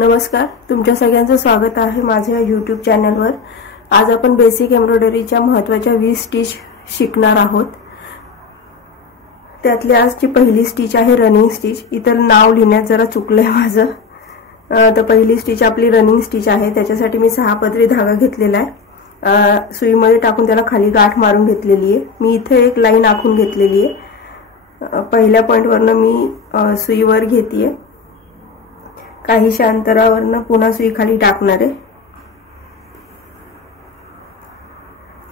नमस्कार, तुमच्या सगळ्यांचं स्वागत आहे माझ्या यूट्यूब चॅनलवर। आज आपण बेसिक एम्ब्रॉयडरीच्या महत्त्वाच्या 20 स्टिच शिकणार आहोत। त्यातली आजची पहिली स्टिच आहे रनिंग स्टिच। इथं नाव लिहिण्यात जरा चुकलंय माझं। तर पहिली स्टिच आपली रनिंग स्टिच आहे। त्याच्यासाठी मी 6 पदरी धागा घेतलेला आहे। सुईमध्ये टाकून त्याला खाली गाठ मारून घेतलेली आहे। मी इथे एक लाईन आखून घेतलेली आहे। पहिल्या पॉइंटवरनं मी सुईवर घेतेय। काहीशा अंतरावरनं पुन्हा सुई खाली टाकणार आहे।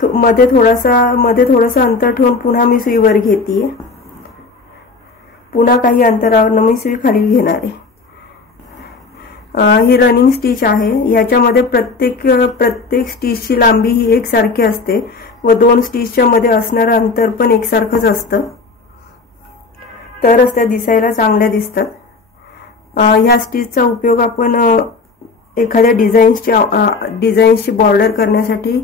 तो मध्ये थोडासा अंतर ठेवून पुन्हा मी सुई वर घेतेय। पुन्हा काही अंतरावरनं मी सुई खाली घेणार आहे। ही रनिंग स्टिच आहे। याच्यामध्ये प्रत्येक स्टिचची लांबी ही एकसारखी असते व 2 स्टिचच्या मध्ये असणारं अंतर पण एकसारखंच असतं, तरच त्या दिसायला चांगल्या दिसतात। ह्या स्टिचचा उपयोग आपण एखाद्या डिझाईन्सची बॉर्डर करण्यासाठी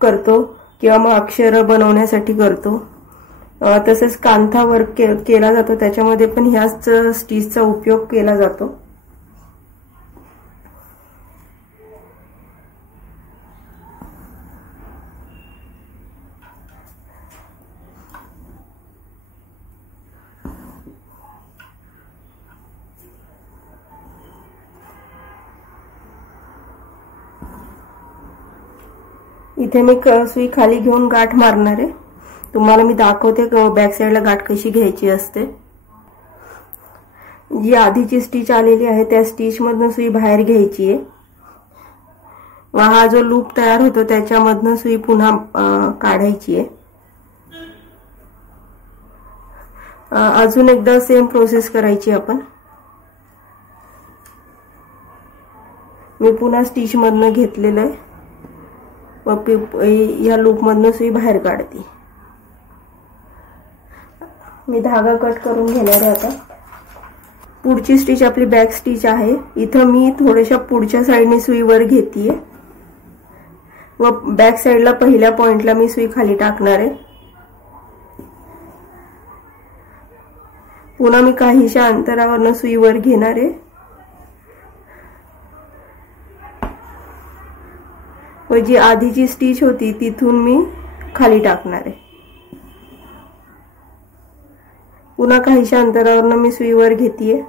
करतो किंवा मग अक्षर बनवण्यासाठी करतो। तसेच कांथा वर्क केला जातो, त्याच्यामध्ये पण ह्याच स्टिचचा उपयोग केला जातो। इथे मी सुई खाली घेऊन गाठ मारणार आहे। तुम्हाला मी दाखवते बॅक साइडला गाठ कशी घ्यायची असते। जी आधीची स्टिच आलेली आहे त्या स्टिच मधून सुई बाहेर घ्यायची आहे व हा जो लूप तयार होतो त्याच्यामधून सुई पुन्हा काढायची आहे। अजून एकदा सेम प्रोसेस करायची आपण। मी पुन्हा स्टिच मधून घेतलेलं आहे व या लूप मधून सुई बाहेर काढते। मी धागा कट करून घेणार आहे आता। पुढची स्टिच आपली बॅक स्टिच आहे। इथं मी थोड्याशा पुढच्या साइडने सुई वर घेतेय व बॅक साइडला पहिल्या पॉइंटला मी सुई खाली टाकणार आहे। पुन्हा मी काहीशा अंतरावरनं सुई वर घेणार आहे व जी आधीची स्टिच होती तिथून मी खाली टाकणार आहे। पुन्हा काहीशा अंतरावरनं मी सुई वर घेतेय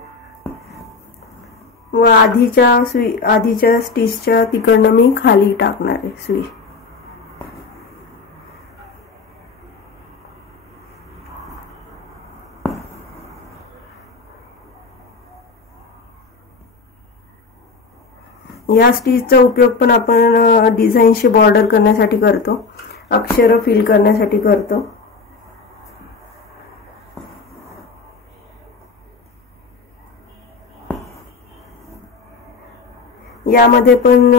व आधीच्या स्टिचच्या तिकडनं मी खाली टाकणार आहे सुई। या स्टिचचा उपयोग पण आपण डिझाईनची बॉर्डर करण्यासाठी करतो, अक्षर फिल करण्यासाठी करतो। यामध्ये पण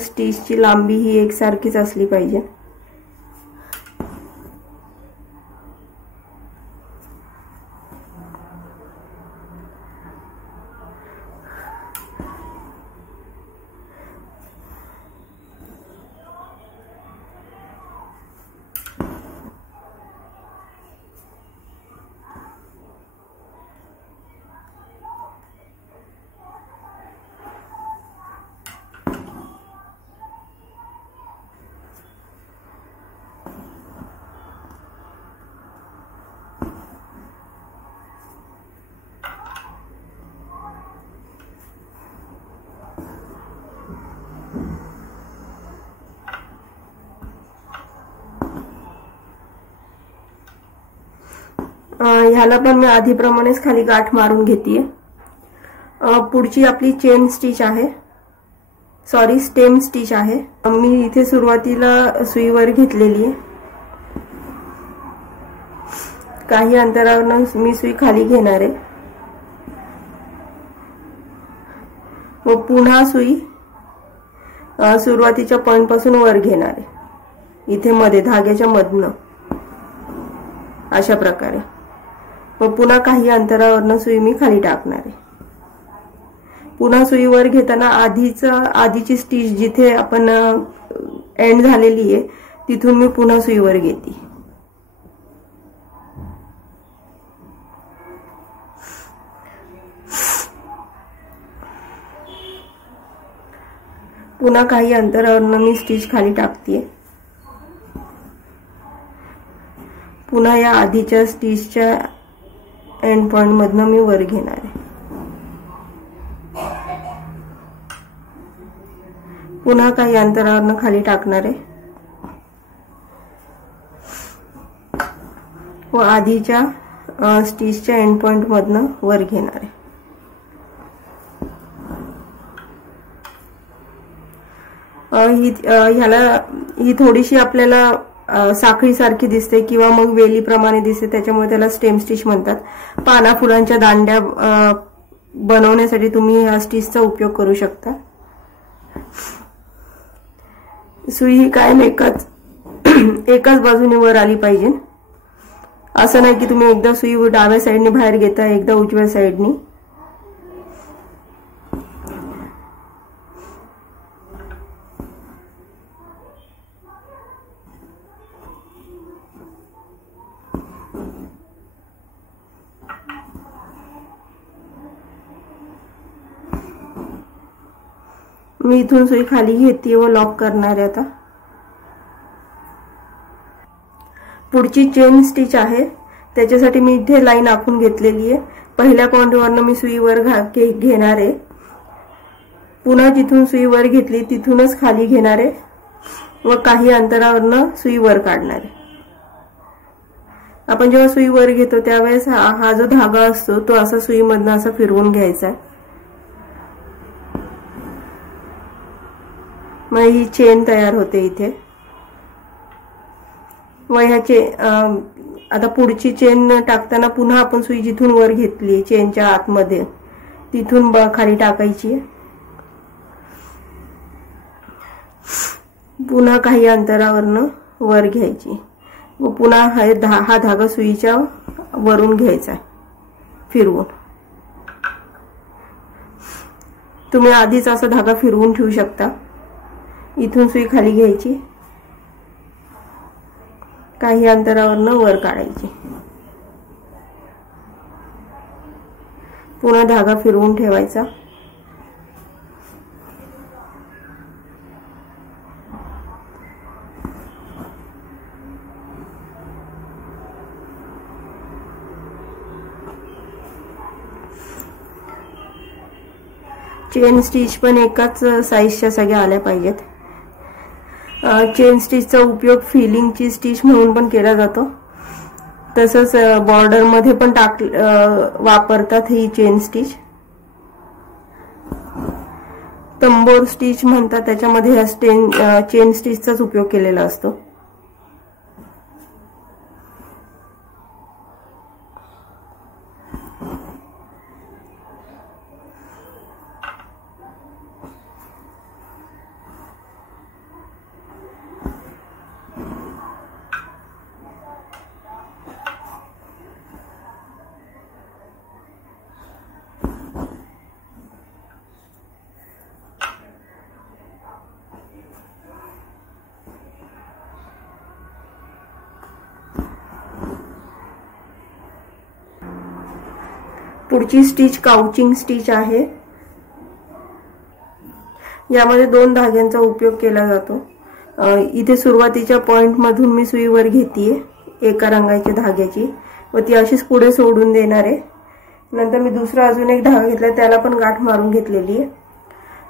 स्टिचची लांबी ही एकसारखीच असली पाहिजे। ह्याला पण मी आधीप्रमाणेच खाली गाठ मारून घेतेय। पुढची आपली चेन स्टिच आहे, सॉरी स्टेम स्टिच आहे। मी इथे सुरुवातीला सुईवर घेतलेली आहे। काही अंतरावरून मी सुई खाली घेणार आहे व पुन्हा सुई सुरुवातीच्या पॉइंट पासून वर घेणार आहे, इथे मध्ये धाग्याच्या मधनं अशा प्रकारे। व पुन्हा काही अंतरावरनं सुई मी खाली टाकणार आहे। पुन्हा सुई वर घेताना आधीची स्टिच जिथे आपण एंड झालेली आहे तिथून मी पुन्हा सुई वर घेते। पुन्हा काही अंतरावरनं मी स्टिच खाली टाकते. पुन्हा या आधीच्या स्टिचच्या एंड पॉइंट मधनं मी वर घेणार आहे. पुन्हा काही अंतरावरनं खाली टाकणार आहे व आधीच्या स्टिचच्या एंड पॉइंट मधनं वर घेणार आहे. ही थोडीशी आपल्याला साखळी सारखी दिसते किंवा मग वेली प्रमाणे दिसते, त्याच्यामुळे त्याला स्टेम स्टिच म्हणतात. पाना फुलांच्या दांड्या बनवण्यासाठी तुम्ही ह्या स्टिचचा उपयोग करू शकता. सुई ही कायम एकाच बाजूने वर आली पाहिजे. असं नाही की तुम्ही एकदा सुई डाव्या साईडने बाहेर घेता, एकदा उजव्या साईडने. मी इथून सुई खाली घेते व लॉक करणार आहे. आता पुढची चेन स्टिच आहे, त्याच्यासाठी मी इथे लाईन आखून घेतलेली आहे. पहिल्या पॉइंटवरनं मी सुई वर घेणार आहे. पुन्हा जिथून सुई वर घेतली तिथूनच खाली घेणार आहे व काही अंतरावरनं सुई वर काढणार आहे. आपण जेव्हा सुई वर घेतो त्यावेळेस हा जो धागा असतो तो असा सुईमधनं असा फिरवून घ्यायचा. मग ही चेन तयार होते इथे. व ह्याचे आता पुढची चेन टाकताना पुन्हा आपण सुई जिथून वर घेतली चेनच्या आतमध्ये तिथून खाली टाकायची. पुन्हा काही अंतरावरनं वर घ्यायची व पुन्हा हा धागा सुईच्या वरून घ्यायचा फिरवून. तुम्ही आधीच असा धागा फिरवून ठेवू शकता. इथून सुई खाली घ्यायची, काही अंतरावरनं वर काढायची, पुन्हा धागा फिरवून ठेवायचा. चेन स्टिच पण एकाच साईजच्या सगळ्या आल्या पाहिजेत. चेन स्टिचचा उपयोग फिलिंगची स्टिच म्हणून पण केला जातो. तसंच बॉर्डर मध्ये पण वापरतात ही चेन स्टिच. तंबोर स्टिच म्हणतात, त्याच्यामध्ये ह्या चेन स्टिचचाच उपयोग केलेला असतो. पुढची स्टिच काउचिंग स्टिच आहे. यामध्ये 2 धाग्यांचा उपयोग केला जातो. इथे सुरुवातीच्या पॉइंट मधून मी सुई वर घेतेय एका रंगाच्या धाग्याची व ती अशीच पुढे सोडून देणार आहे. नंतर मी दुसरा अजून एक धागा घेतला, त्याला पण गाठ मारून घेतलेली आहे.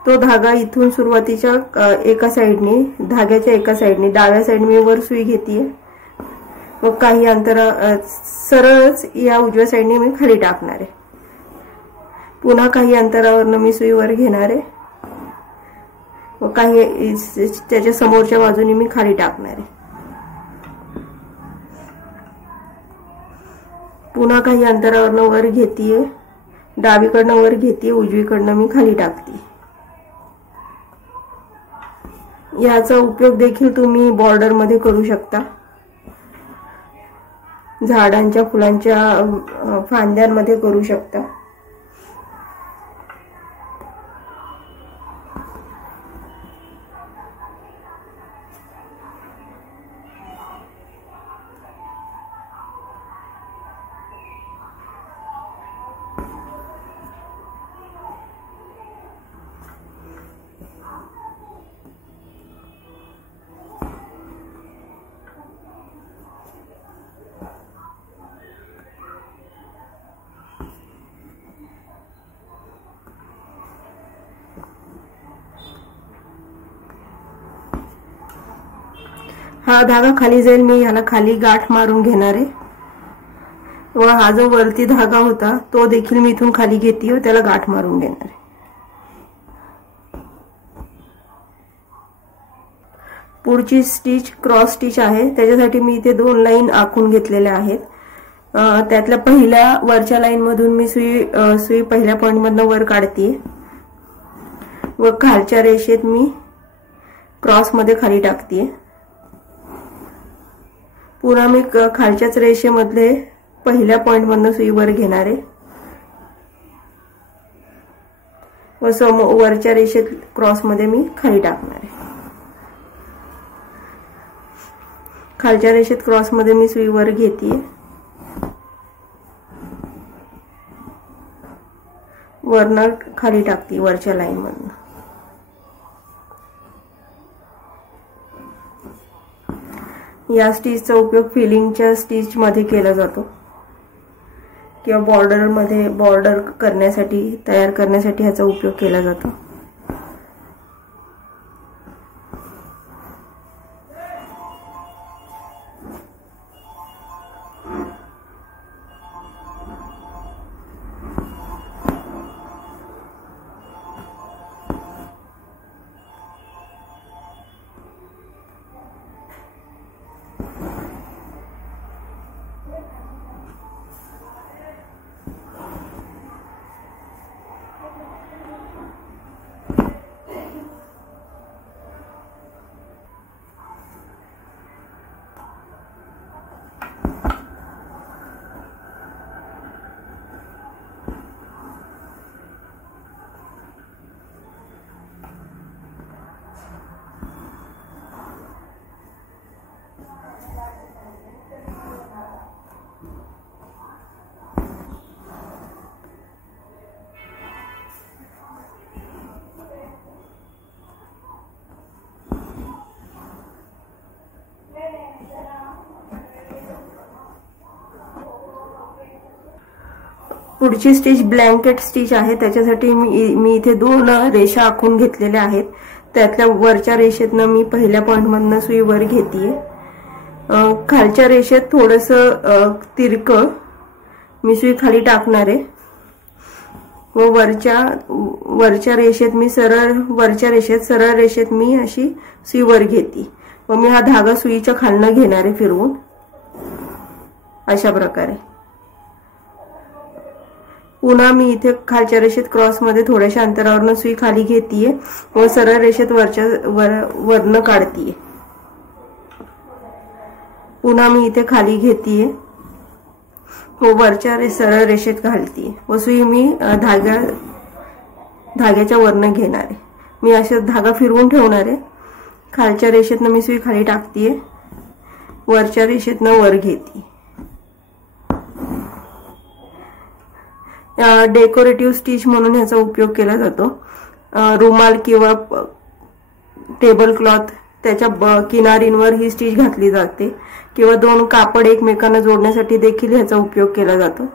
तो धागा इथून सुरुवातीच्या एका साइडने धाग्याच्या एका साइडने डाव्या साइडने मी वर सुई घेतेय व काही सरळच या उजव्या साइडने मी खाली टाकणार आहे. पुन्हा काही अंतरावरनं मी सुई वर घेणार आहे व काही त्याच्या समोरच्या बाजूने मी खाली टाकणार आहे. पुन्हा काही अंतरावरनं वर घेतेय, डावीकडनं वर घेतेय, उजवीकडनं मी खाली टाकते. याचा उपयोग देखील तुम्ही बॉर्डर मध्ये करू शकता. झाडांच्या फुलांच्या फांद्यांमध्ये करू शकता. हा धागा खाली जाईल, मी ह्याला खाली गाठ मारून घेणार आहे व हा जो वरती धागा होता तो देखील मी इथून खाली घेते व त्याला गाठ मारून घेणार आहे। पुढची स्टिच क्रॉस स्टिच आहे, त्याच्यासाठी मी इथे 2 लाईन आखून घेतलेल्या आहेत। त्यातल्या पहिल्या वरच्या लाईन मधून मी सुई पहिल्या पॉइंट मधनं वर काढते व खालच्या रेषेत मी क्रॉस मध्ये खाली टाकते। पुन्हा मी खालच्याच रेषेमधले पहिल्या पॉइंट मधनं सुई वर घेणार आहे व वरच्या रेषेत क्रॉस मध्ये मी खाली टाकणार आहे। खालच्या रेषेत क्रॉस मध्ये मी सुई वर घेते वरनं खाली टाकते वरच्या लाईन मधनं। या स्टिचचा उपयोग फिलिंगच्या स्टिच मध्ये केला जातो किंवा बॉर्डर करण्यासाठी तयार करण्यासाठी ह्याचा उपयोग केला जातो। पुढची स्टिच ब्लँकेट स्टिच आहे, त्याच्यासाठी मी इथे 2 रेषा आखून घेतलेल्या आहेत। त्यातल्या वरच्या रेषेतनं मी पहिल्या पॉइंट मधनं सुई वर घेते। खालच्या रेषेत थोडस तिरकं मी सुई खाली टाकणार आहे व वरच्या रेषेत मी सरळ रेषेत मी अशी सुई वर घेते व मी हा धागा सुईच्या खालनं घेणार आहे फिरवून अशा प्रकारे। पुन्हा मी इथे खालच्या रेषेत क्रॉस मध्ये थोड्याशा अंतरावरनं सुई खाली घेते व सरळ रेषेत वरनं काढते। पुन्हा मी इथे खाली घेते व वरच्या सरळ रेषेत घालते व सुई मी धाग्याच्या वरनं घेणार आहे। मी असे धागा फिरवून ठेवणार आहे। खालच्या रेषेतनं मी सुई खाली टाकते, वरच्या रेषेतनं वर घेते। डेकोरेटिव्ह स्टिच म्हणून ह्याचा उपयोग केला जातो। रुमाल किंवा टेबल क्लॉथ त्याच्या किनारींवर ही स्टिच घातली जाते किंवा 2 कापड एकमेकांना जोडण्यासाठी देखील ह्याचा उपयोग केला जातो।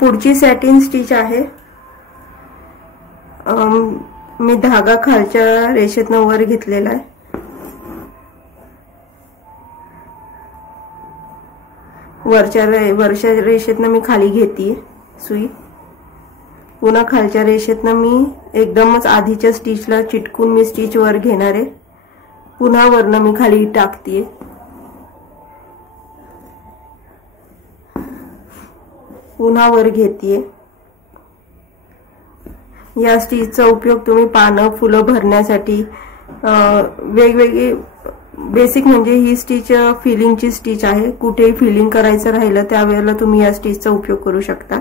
पुढची सॅटिन स्टिच आहे। मी धागा खालच्या रेषेतनं वर घेतलेला आहे। वरच्या रेषेतनं मी खाली घेते सुई। पुन्हा खालच्या रेषेतनं मी एकदमच आधीच्या स्टिचला चिटकून मी स्टिच वर घेणार आहे। पुन्हा वरनं मी खाली टाकते। पुन्हा वर घेते या स्टिचचा उपयोग तुम्ही पानं फुलं भरण्यासाठी वेगवेगळी बेसिक म्हणजे ही स्टिच फिलिंगची स्टिच आहे. कुठेही फिलिंग करायचं राहिलं त्यावेळेला तुम्ही या स्टिचचा उपयोग करू शकता.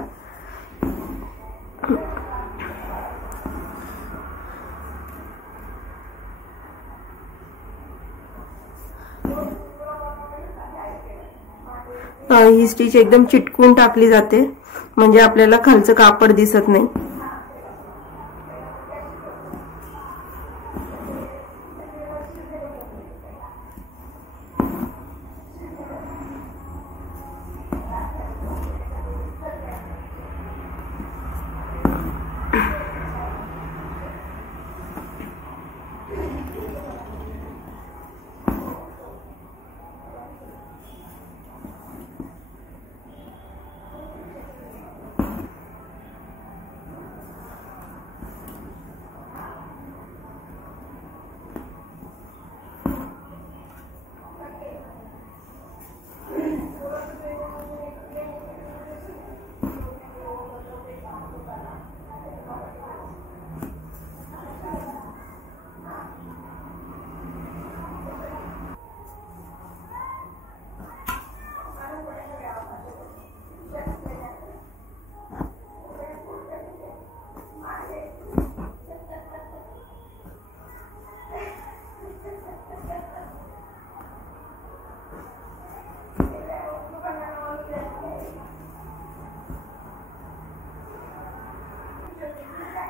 ही स्टिच एकदम चिटकून टाकली जाते म्हणजे आपल्याला खालचं कापड दिसत नाही.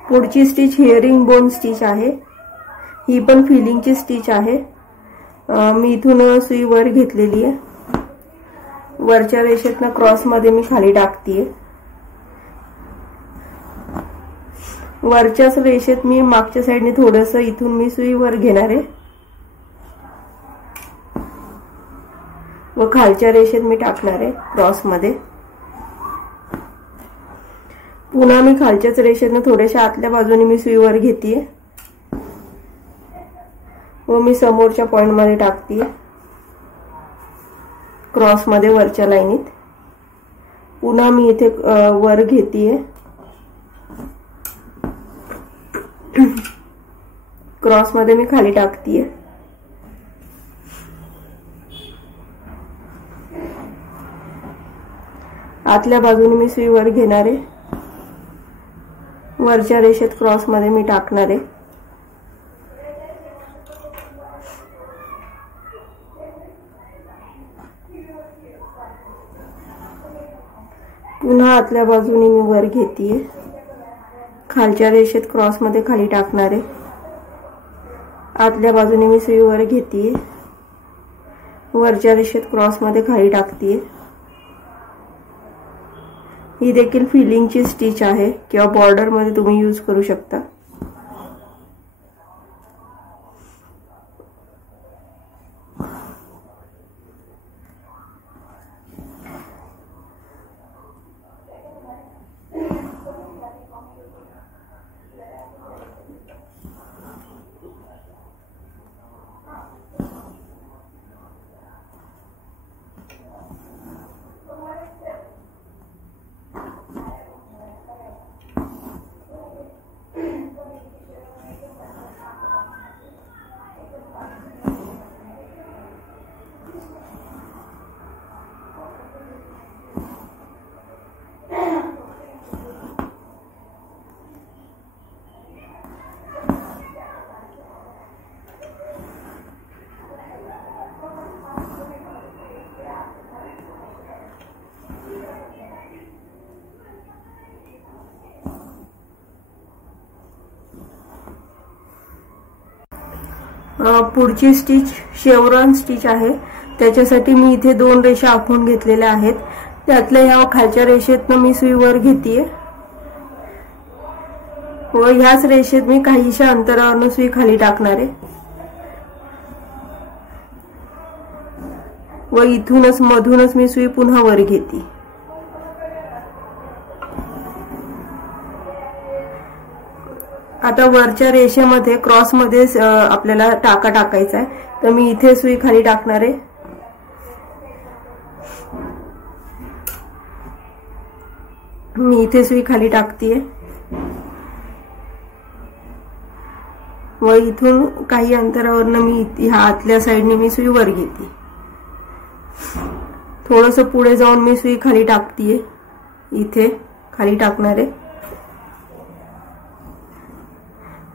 पुढची स्टिच हिअरिंग बोन स्टिच आहे. ही पण फिलिंगची स्टिच आहे. मी इथून सुई वर घेतलेली आहे. वरच्या रेषेतनं क्रॉस मध्ये मी खाली टाकतेय. वरच्याच रेषेत मी मागच्या साईडने थोडंसं इथून मी सुई वर घेणार आहे व खालच्या रेषेत मी टाकणार आहे क्रॉस मध्ये. पुन्हा मी खालच्याच रेषेतनं थोड्याशा आतल्या बाजूने मी सुई वर घेतेय व मी समोरच्या पॉइंट मध्ये टाकतेय क्रॉस मध्ये वरच्या लाईनीत. पुन्हा मी इथे वर घेतेय क्रॉस मध्ये मी खाली टाकतेय. आतल्या बाजूने मी सुई वर घेणार आहे. वरच्या रेषेत क्रॉस मध्ये मी टाकणार आहे. पुन्हा आतल्या बाजूने मी वर घेतेय. खालच्या रेषेत क्रॉस मध्ये खाली टाकणार आहे. आतल्या बाजूने मी सुई वर घेतेय. वरच्या रेषेत क्रॉस मध्ये खाली टाकतेय. ही देखील फिलिंगची स्टिच आहे किंवा बॉर्डर मध्ये तुम्ही यूज करू शकता. पुढची स्टिच शेवरॉन स्टिच आहे. त्याच्यासाठी मी इथे 2 रेषा आखून घेतलेल्या आहेत. त्यातल्या ह्या खालच्या रेषेतनं मी सुई वर घेतेय व ह्याच रेषेत मी काहीशा अंतरावरून सुई खाली टाकणार आहे व इथूनच मधूनच मी सुई पुन्हा वर घेते. आता वरच्या रेषेमध्ये क्रॉस मध्ये आपल्याला टाका टाकायचा आहे तर मी इथे सुई खाली टाकणार आहे. मी इथे सुई खाली टाकतेय. व इथून काही अंतरावरनं मी ह्या आतल्या साईडने मी सुई वर घेते. थोडंसं पुढे जाऊन मी सुई खाली टाकतीये. इथे खाली टाकणार आहे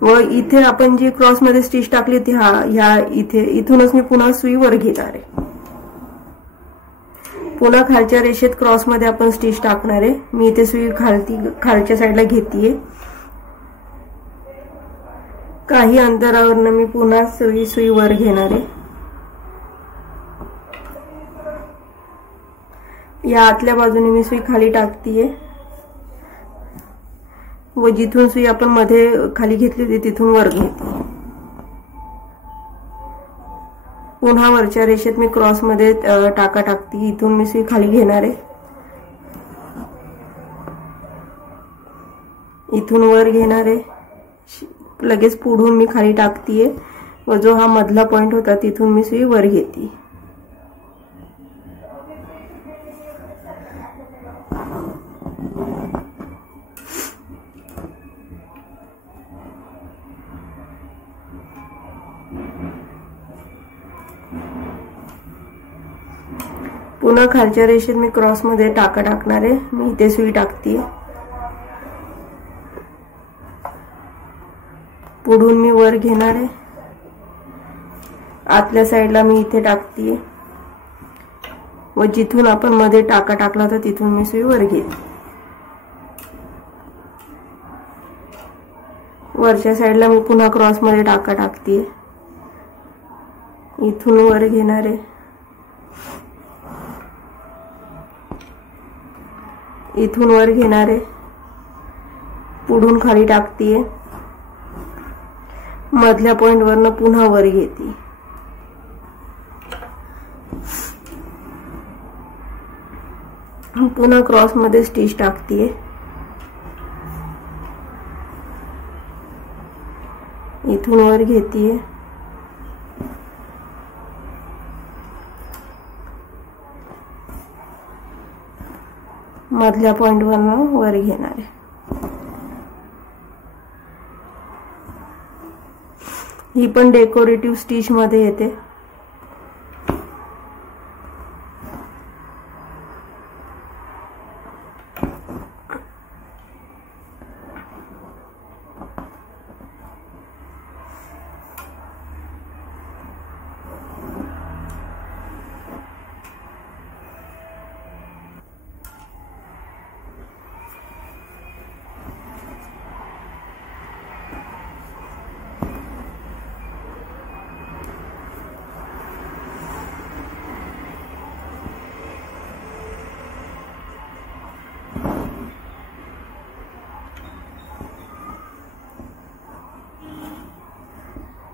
व इथे आपण जी क्रॉस मध्ये स्टिच टाकली होती ह्या इथे इथूनच मी पुन्हा सुई वर घेणार आहे. पुन्हा खालच्या रेषेत क्रॉस मध्ये आपण स्टिच टाकणार आहे. मी इथे सुई खालच्या साईडला घेतीये. काही अंतरावरनं मी पुन्हा सुई वर घेणार आहे. या आतल्या बाजूने मी सुई खाली टाकतीये व जिथून सुई आपण मध्ये खाली घेतली होती तिथून वर घेते. पुन्हा वरच्या रेषेत मी क्रॉस मध्ये टाका टाकते. इथून मी सुई खाली घेणार आहे. इथून वर घेणार आहे. लगेच पुढून मी खाली टाकतीये व जो हा मधला पॉइंट होता तिथून मी सुई वर घेते. पुन्हा खालच्या रेषेत मी क्रॉस मध्ये टाका टाकणार आहे. मी इथे सुई टाकते. पुढून मी वर घेणार आहे. आतल्या साईडला मी इथे टाकते व जिथून आपण मध्ये टाका टाकला होता तिथून मी सुई वर घेते. वरच्या साईडला मी पुन्हा क्रॉस मध्ये टाका टाकते. इथून वर घेणार आहे. इथून वर घेणार आहे. पुढून खाली टाकतीये. मधल्या पॉइंट वरनं पुन्हा वर घेते. पुन्हा क्रॉस मध्ये स्टिच टाकतीये. इथून वर घेतीये. मधल्या पॉइंट वरनं वर घेणार आहे. ही पण डेकोरेटिव्ह स्टिच मध्ये येते.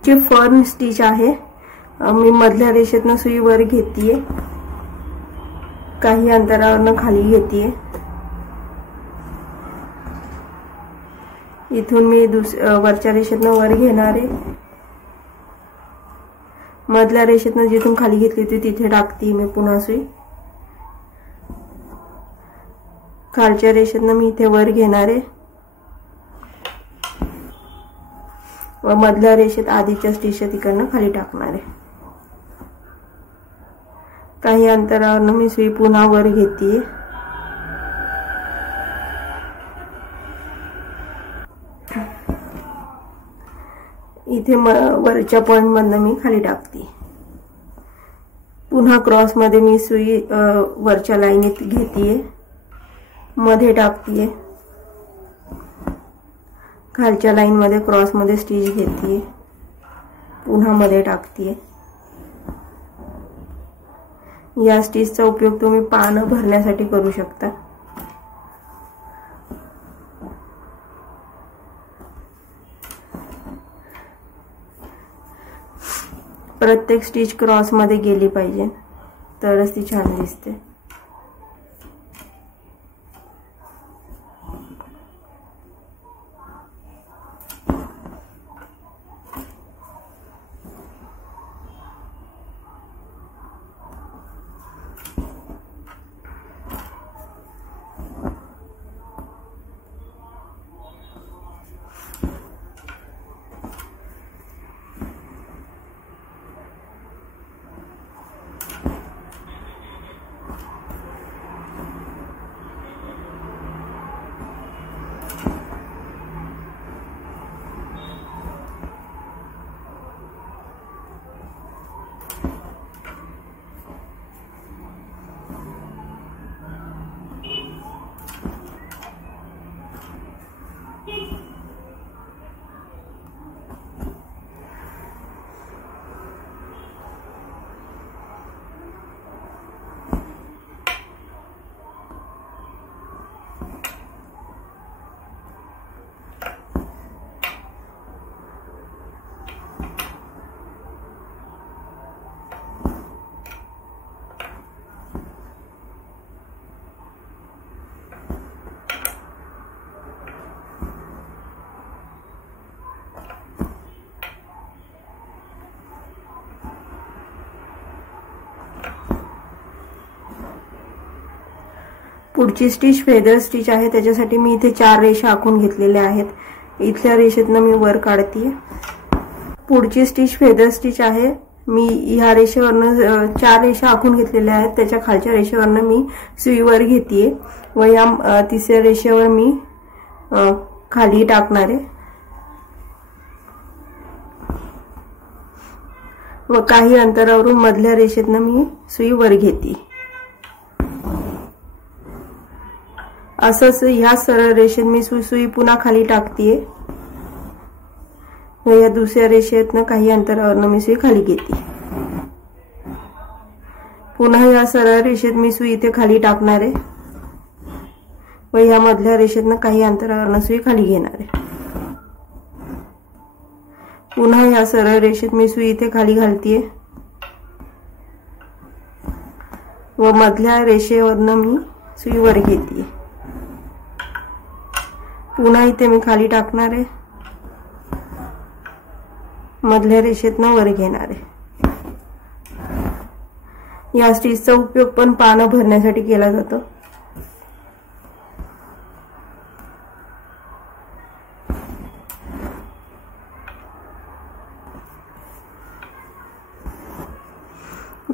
जी फर्म स्टिच आहे. मी मधल्या रेषेतनं सुई वर घेतीये. काही अंतरावरनं खाली घेतीये. इथून मी वरच्या रेषेतनं वर घेणार आहे. मधल्या रेषेतनं जिथून खाली घेतली होती तिथे टाकते मी पुन्हा सुई. खालच्या रेषेतनं मी इथे वर घेणार आहे व मधल्या रेषेत आधीच्या स्टिचच्या तिकडनं खाली टाकणार आहे. काही अंतरावरनं मी सुई पुन्हा वर घेते. इथे वरच्या पॉइंट मधनं मी खाली टाकते. पुन्हा क्रॉस मध्ये मी सुई वरच्या लाईनीत घेते. मध्ये टाकते. खालच्या लाईन मध्ये क्रॉस मध्ये स्टिच घेते. पुन्हा मध्ये टाकते. या स्टिचचा उपयोग तुम्ही पानं भरण्यासाठी करू शकता. प्रत्येक स्टिच क्रॉस मध्ये गेली पाहिजे तरच ती छान दिसते. पुढची स्टिच फेदर स्टिच आहे, त्याच्यासाठी मी इथे 4 रेषा आखून घेतलेल्या आहेत. इथल्या रेषेतनं मी वर काढते. पुढची स्टिच फेदर स्टिच आहे. मी ह्या रेषेवरनं 4 रेषा आखून घेतलेल्या आहेत, त्याच्या खालच्या रेषेवरनं मी सुईवर घेते व या तिसऱ्या रेषेवर मी खाली टाकणार आहे व काही अंतरावरून मधल्या रेषेतनं मी सुई वर घेते. असंच ह्या सरळ रेषेत मी सुई पुन्हा खाली टाकते व या दुसऱ्या रेषेतनं काही अंतरावरनं मी सुई खाली घेते. पुन्हा या सरळ रेषेत मी सुई इथे खाली टाकणार आहे व या मधल्या रेषेतनं काही अंतरावरनं सुई खाली घेणार आहे. पुन्हा या सरळ रेषेत मी सुई इथे खाली घालतीये व मधल्या रेषेवरनं मी सुई वर घेते. पुन्हा इथे मी खाली टाकणार आहे, मधल्या रेषेतनं वर घेणार आहे. या स्टिचचा उपयोग पण पानं भरण्यासाठी केला जातो.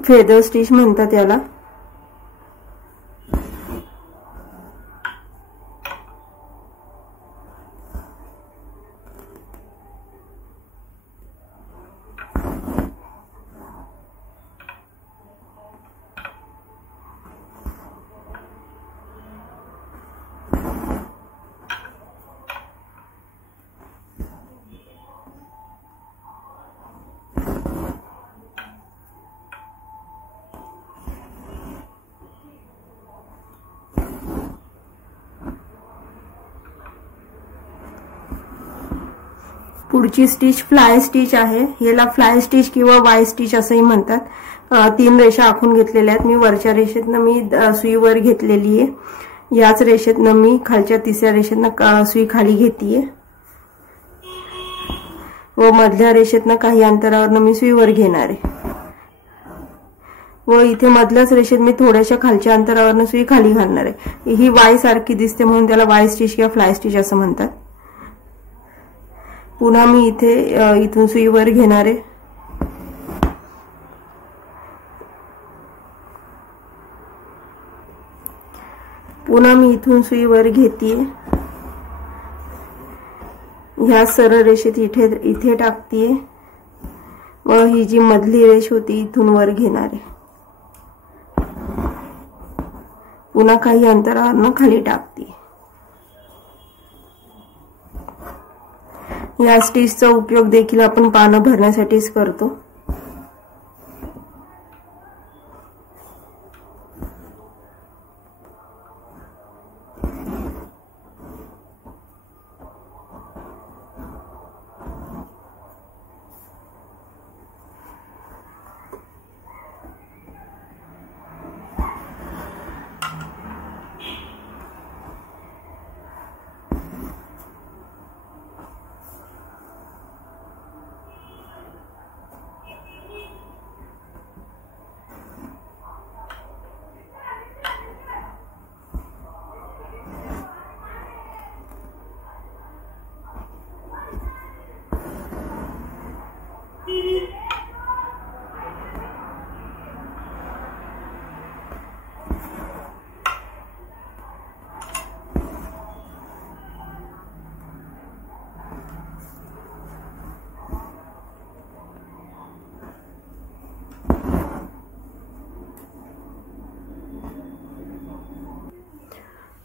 फेदर स्टिच म्हणतात याला. पुढची स्टिच फ्लाय स्टिच आहे. याला फ्लाय स्टिच किंवा वाय स्टिच असंही म्हणतात. 3 रेषा आखून घेतलेल्या आहेत. मी वरच्या रेषेतनं मी सुई वर घेतलेली आहे. याच रेषेतनं मी खालच्या तिसऱ्या रेषेतनं सुई खाली घेतीये व मधल्या रेषेतनं काही अंतरावरनं मी सुई वर घेणार आहे व इथे मधल्याच रेषेत मी थोड्याशा खालच्या अंतरावरनं सुई खाली घालणार आहे. ही वाय सारखी दिसते म्हणून त्याला वाय स्टिच किंवा फ्लाय स्टिच असं म्हणतात. पुन्हा मी इथे इथून सुई वर घेणार आहे. पुन्हा मी इथून सुई वर घेते. ह्या सरळ रेषेत इथे टाकते व ही जी मधली रेष होती इथून वर घेणार आहे. पुन्हा काही अंतरावरनं खाली टाकते. या स्टिचचा उपयोग देखील आपण पानं भरण्यासाठीच करतो.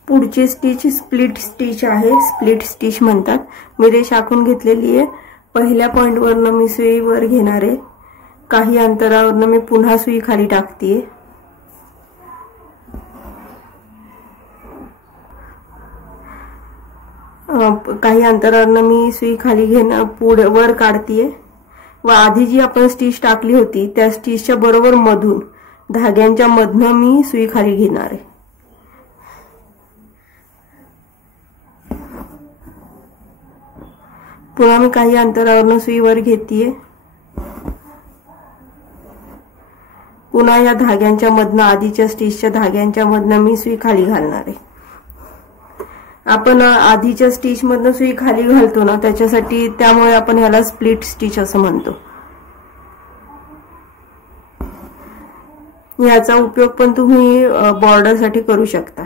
पुढची स्टिच स्प्लिट स्टिच आहे. स्प्लिट स्टिच म्हणतात. मी रेष आखून घेतलेली आहे. पहिल्या पॉइंटवरनं मी सुई वर घेणार आहे. काही अंतरावरनं मी पुन्हा सुई खाली टाकते. काही अंतरावरनं मी सुई खाली पुढे वर काढते व आधी जी आपण स्टिच टाकली होती त्या स्टिचच्या बरोबर मधून धाग्यांच्या मधनं मी सुई खाली घेणार आहे. पुन्हा मी काही अंतरावरनं सुई वर घेते. पुन्हा या धाग्यांच्या मधनं, आधीच्या स्टिचच्या धाग्यांच्या मधनं मी सुई खाली घालणार आहे. आपण आधीच्या स्टिच मधनं सुई खाली घालतो ना, त्याच्यासाठी, त्यामुळे आपण ह्याला स्प्लिट स्टिच असं म्हणतो. याचा उपयोग पण तुम्ही बॉर्डर साठी करू शकता.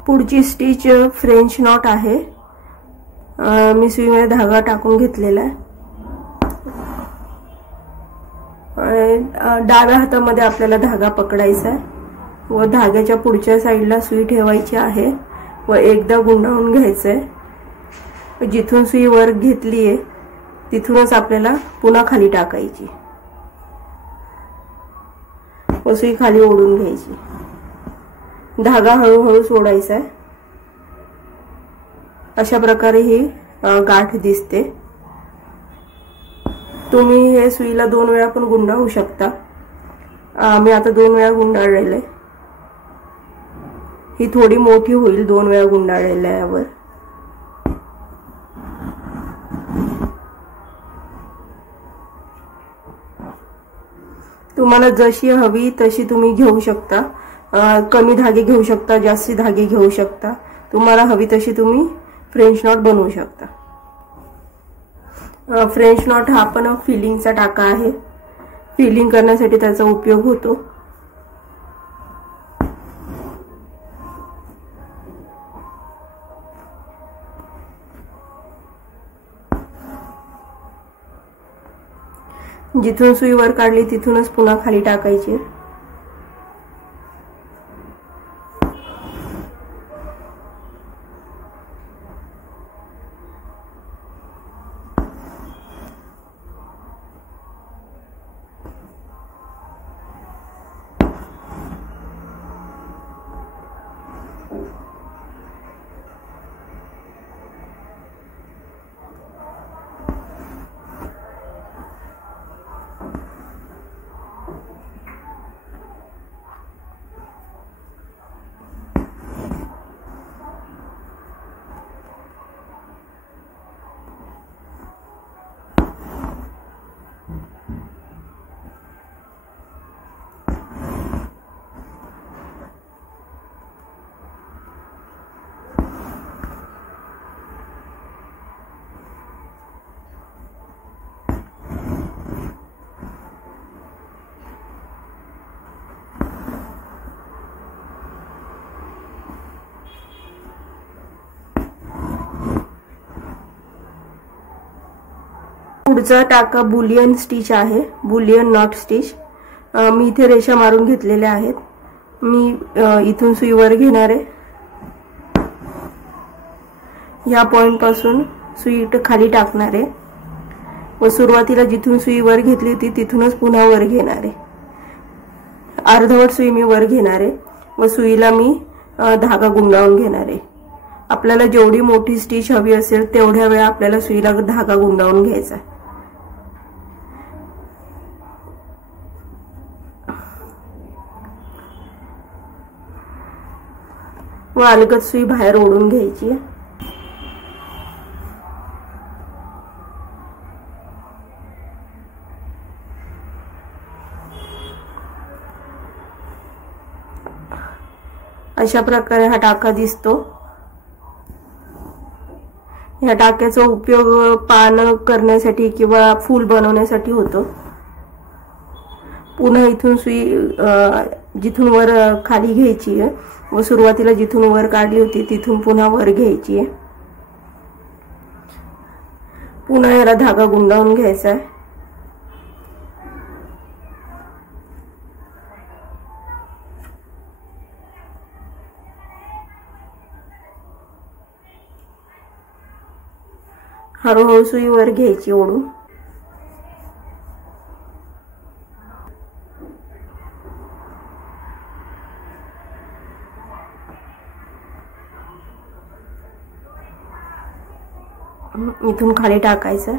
पुढची स्टिच फ्रेंच नॉट आहे. मी सुईमध्ये धागा टाकून घेतलेला आहे. डाव्या हातामध्ये आपल्याला धागा पकडायचा आहे व धाग्याच्या पुढच्या साईडला सुई ठेवायची आहे व एकदा गुंडाळून घ्यायचंय. जिथून सुई वर घेतलीये तिथूनच आपल्याला पुन्हा खाली टाकायची व सुई खाली ओढून घ्यायची. धागा हळूहळू सोडायचा आहे. अशा प्रकारे ही गाठ दिसते. तुम्ही हे सुईला 2 वेळा पण गुंडाळू शकता. मी आता 2 वेळा गुंडाळलेले. ही थोडी मोठी होईल 2 वेळा गुंडाळल्यावर. तुम्हाला जशी हवी तशी तुम्ही घेऊ शकता. कमी धागे घेऊ शकता, जास्ती धागे घेऊ शकता. तुम्हाला हवी तशी तुम्ही फ्रेंच नॉट बनवू शकता. फ्रेंच नॉट हा पण फिलिंगचा टाका आहे. फिलिंग करण्यासाठी त्याचा उपयोग होतो. जिथून सुई वर काढली तिथूनच पुन्हा खाली टाकायची. पुढचा टाका बुलियन स्टिच आहे. Bullion knot stitch. मी इथे रेषा मारून घेतलेल्या आहेत. मी इथून सुई वर घेणार आहे. या पॉइंट पासून सुई खाली टाकणार आहे व सुरुवातीला जिथून सुई वर घेतली होती तिथूनच पुन्हा वर घेणार आहे. अर्धवट सुई मी वर घेणार आहे व सुईला मी धागा गुंडाळून घेणार आहे. आपल्याला जेवढी मोठी स्टिच हवी असेल तेवढ्या वेळा आपल्याला सुईला धागा गुंडाळून घ्यायचा. व अलगद सुई बाहेर ओढून घ्यायची आहे. अशा प्रकारे हा टाका दिसतो. या टाक्याचा उपयोग पान करण्यासाठी किंवा फूल बनवण्यासाठी होतो. पुन्हा इथून सुई जिथून वर खाली घ्यायची आहे व सुरुवातीला जिथून वर काढली होती तिथून पुन्हा वर घ्यायची आहे. पुन्हा याला धागा गुंडाळून घ्यायचा आहे. हळूहळू सुई वर घ्यायची ओढून. इथून खाली टाकायचं.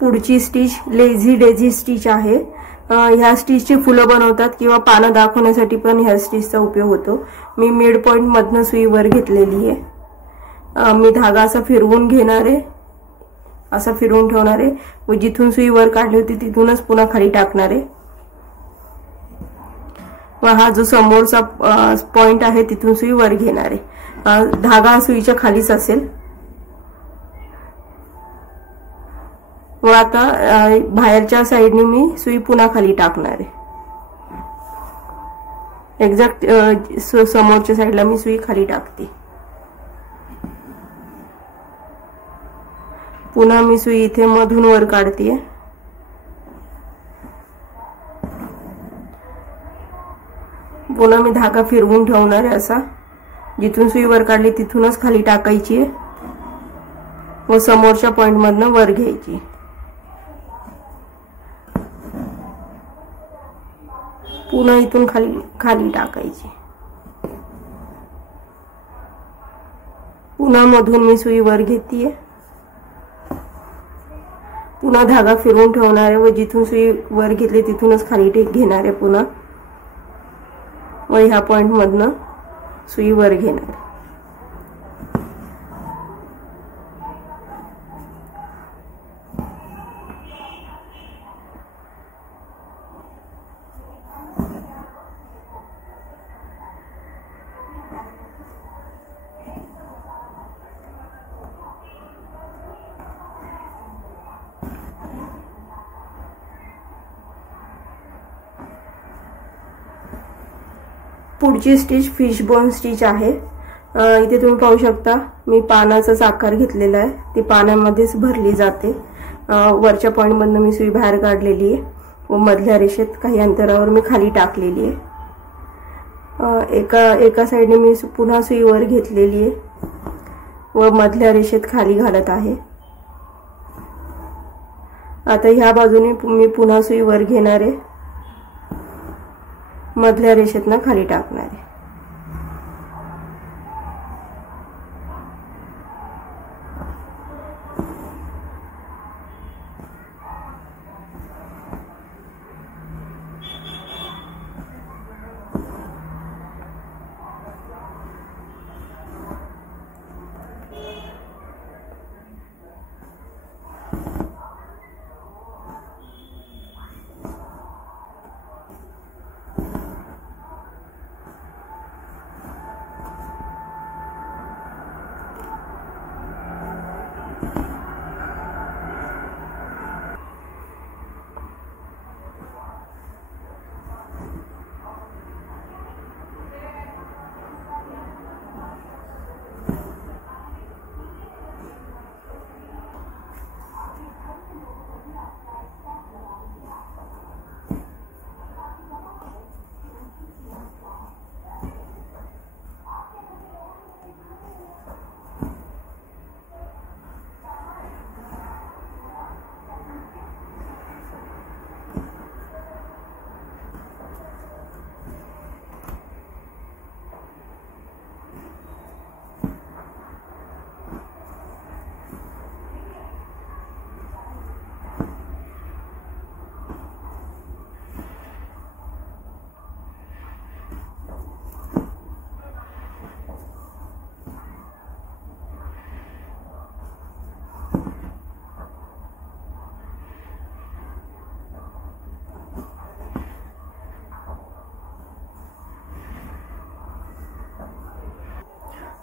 पुढची स्टिच लेझी डेझी स्टिच आहे. ह्या स्टिचची फुलं बनवतात किंवा पानं दाखवण्यासाठी पण ह्या स्टिचचा उपयोग होतो. मी मिड पॉइंट मधनं सुई वर घेतलेली आहे. मी धागा असा फिरवून घेणार आहे, असा फिरवून ठेवणार आहे व जिथून सुई वर काढली होती तिथूनच पुन्हा खाली टाकणार आहे. व हा जो समोरचा पॉइंट आहे तिथून सुई वर घेणार आहे. धागा सुईच्या खालीच असेल. व आता बाहेरच्या साईडने मी सुई पुन्हा खाली टाकणार आहे. एक्झॅक्ट समोरच्या साईडला मी सुई खाली टाकते. पुन्हा मी सुई इथे मधून वर काढते. पुन्हा मी धागा फिरवून ठेवणार आहे असा. जिथून सुई वर काढली तिथूनच खाली टाकायची आहे व समोरच्या पॉइंट मधनं वर घ्यायची. पुन्हा इथून खाली टाकायची. पुन्हा मधून मी सुई वर घेतीये. पुन्हा धागा फिरवून ठेवणार आहे व जिथून सुई वर घेतली तिथूनच खाली घेणार आहे पुन्हा व ह्या पॉइंट मधनं सुई वर घेणार. पुढची स्टिच फिश बोन स्टिच आहे. इथे तुम्ही पाहू शकता मी पानाचा आकार घेतलेला आहे. ती पानामध्येच भरली जाते. वरच्या पॉइंट मधनं मी सुई बाहेर काढलेली आहे व मधल्या रेषेत काही अंतरावर मी खाली टाकलेली आहे. एका साइडने मी पुन्हा सुई वर घेतलेली आहे व मधल्या रेषेत खाली घालत आहे. आता ह्या बाजूने मी पुन्हा सुई वर घेणार आहे, मधल्या रेषेतनं खाली टाकणार आहे.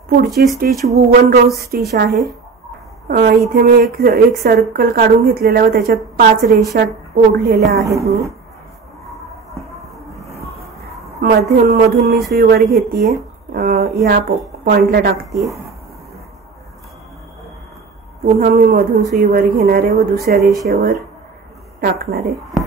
पुढची स्टिच वुवन रोज स्टिच आहे। इथे मी एक सर्कल काढून घेतलेला व त्याच्यात 5 रेषा ओढलेल्या आहेत। मी मधून मी सुई वर घेतीये, या पॉइंटला टाकतीये, पुन्हा मी मधून सुई वर घेणार आहे व दुसऱ्या रेषेवर टाकणार आहे।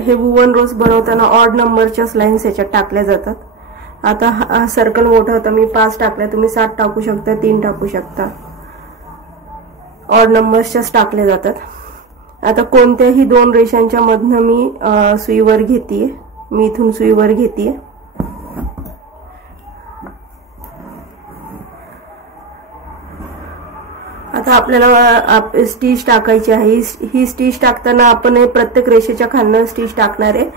हे वुवन रोज बनवताना ऑड नंबरच्या लाईन्स याच्यात टाकल्या जातात। आता हा सर्कल मोठा होता, मी 5 टाकल्या, तुम्ही 7 टाकू शकता, 3 टाकू शकता, ऑड नंबर्सच्याच टाकल्या जातात। आता कोणत्याही 2 रेषांच्या मधनं मी सुईवर घेतीये, मी इथून सुईवर घेतीये। आता आपल्याला स्टिच टाकायची आहे। ही स्टिच टाकताना आपण प्रत्येक रेषेच्या खालनं स्टिच टाकणार आहे।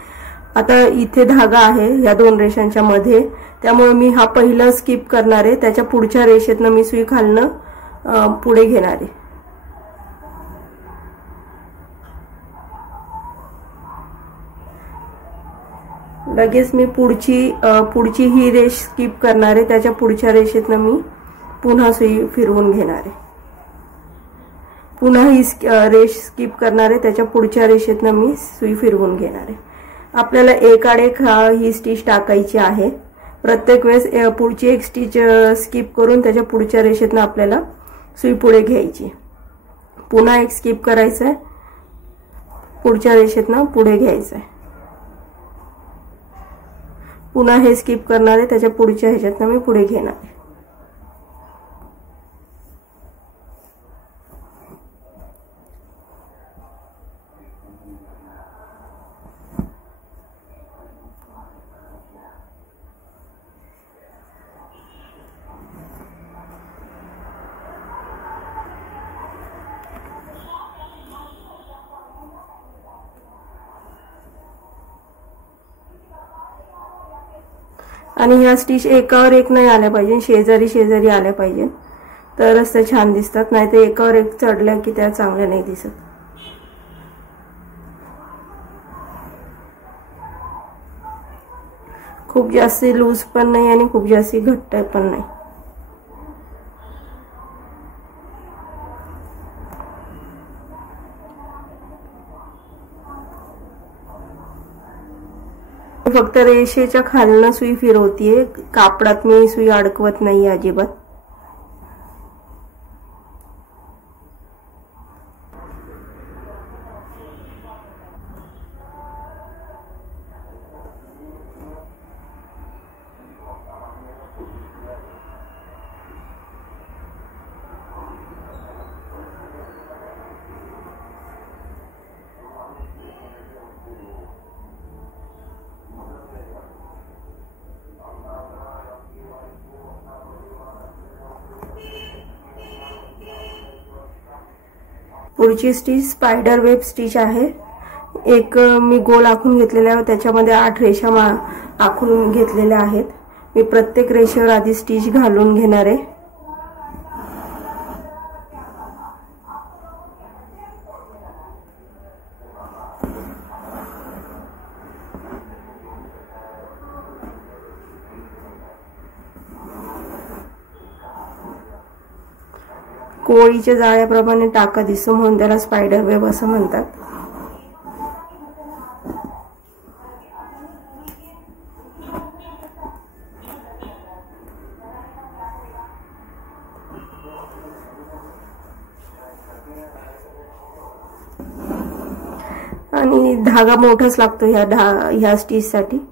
आता इथे धागा आहे या 2 रेषांच्या मध्ये, त्यामुळे मी हा पहिला स्किप करणार आहे, त्याच्या पुढच्या रेषेतनं मी सुई खालनं पुढे घेणार आहे। लगेच मी पुढची ही रेष स्किप करणार आहे, त्याच्या पुढच्या रेषेतनं मी पुन्हा सुई फिरवून घेणार आहे। पुन्हा ही रेष स्किप करणार आहे, त्याच्या पुढच्या रेषेतनं मी सुई फिरवून घेणार आहे। आपल्याला एकाडेक ही स्टिच टाकायची आहे। प्रत्येक वेळेस पुढची एक स्टिच स्किप करून त्याच्या पुढच्या रेषेतनं आपल्याला सुई पुढे घ्यायची, पुन्हा एक स्किप करायचं आहे, पुढच्या रेषेतनं पुढे घ्यायचं आहे, पुन्हा हे स्किप करणार आहे, त्याच्या पुढच्या ह्याच्यातनं मी पुढे घेणार आहे। आणि ह्या स्टिच एकावर एक नाही आल्या पाहिजे, शेजारी शेजारी आल्या पाहिजे, तरच त्या छान दिसतात, नाही तर एकावर एक चढल्या की त्या चांगल्या नाही दिसत। खूप जास्त लूज पण नाही आणि खूप जास्त घट्ट पण नाही। फक्त रेषेच्या खालनं सुई फिरवतीये, कापडात मी सुई अडकवत नाही अजिबात। पुढची स्टिच स्पायडर वेब स्टिच आहे। एक मी गोल आखून घेतलेला आहे, त्याच्यामध्ये 8 रेषा आखून घेतलेल्या आहेत। मी प्रत्येक रेषेवर आधी स्टिच घालून घेणार आहे। कोळीच्या जाळ्याप्रमाणे टाका दिसतो म्हणून त्याला स्पायडर वेब असं म्हणतात। आणि धागा मोठाच लागतो ह्या स्टिच साठी।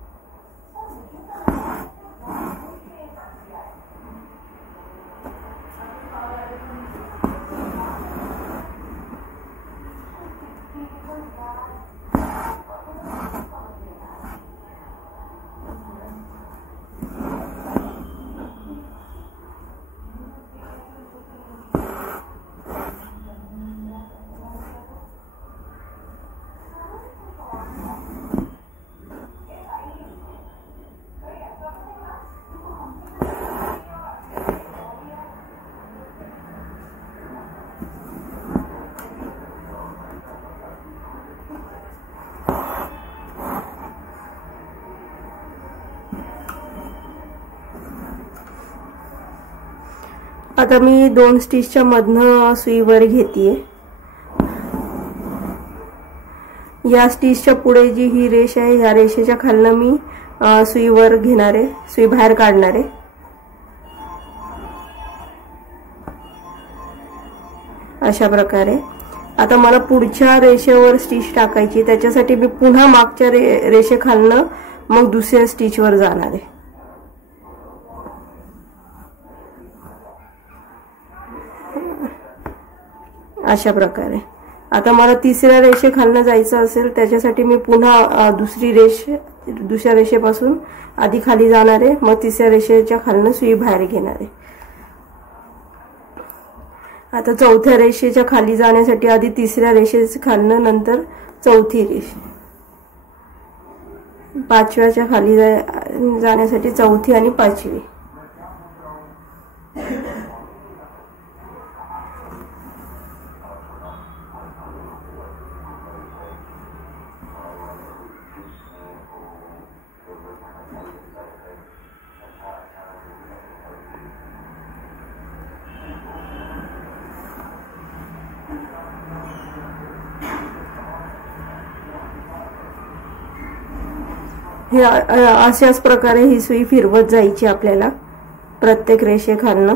आता मी 2 स्टिचच्या मधनं सुई वर घेतेय। या स्टिचच्या पुढे जी ही रेष आहे या रेषेच्या खालनं मी सुई वर घेणार आहे, सुई बाहेर काढणार आहे। अशा प्रकारे आता मला पुढच्या रेषेवर स्टिच टाकायची, त्याच्यासाठी मी पुन्हा मागच्या रेषेखालनं मग दुसऱ्या स्टिच वर जाणार आहे। अशा प्रकारे आता मला तिसऱ्या रेषेखालनं जायचं असेल, त्याच्यासाठी मी पुन्हा दुसऱ्या रेषेपासून आधी खाली जाणार आहे, मग तिसऱ्या रेषेच्या खालनं सुई बाहेर घेणार आहे। आता चौथ्या रेषेच्या खाली जाण्यासाठी आधी तिसऱ्या रेषेच्या खालनं, नंतर चौथी रेषा, पाचव्याच्या खाली जाण्यासाठी चौथी आणि पाचवी। हे अशाच प्रकारे ही सुई फिरवत जायची आपल्याला प्रत्येक रेषेखालनं।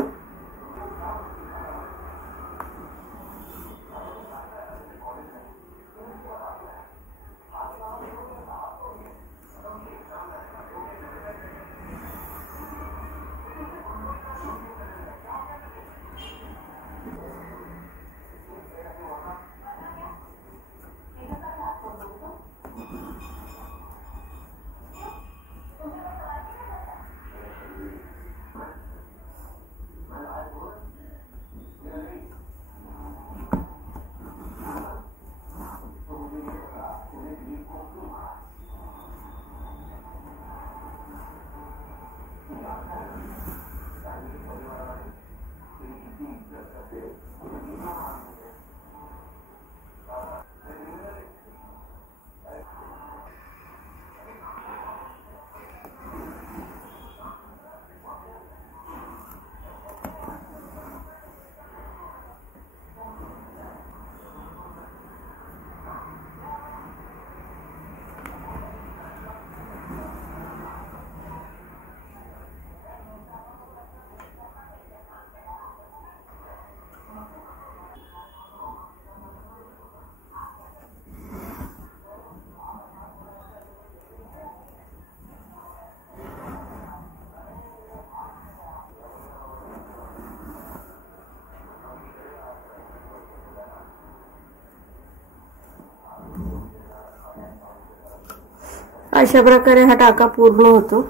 अशा प्रकारे हा टाका पूर्ण होतो।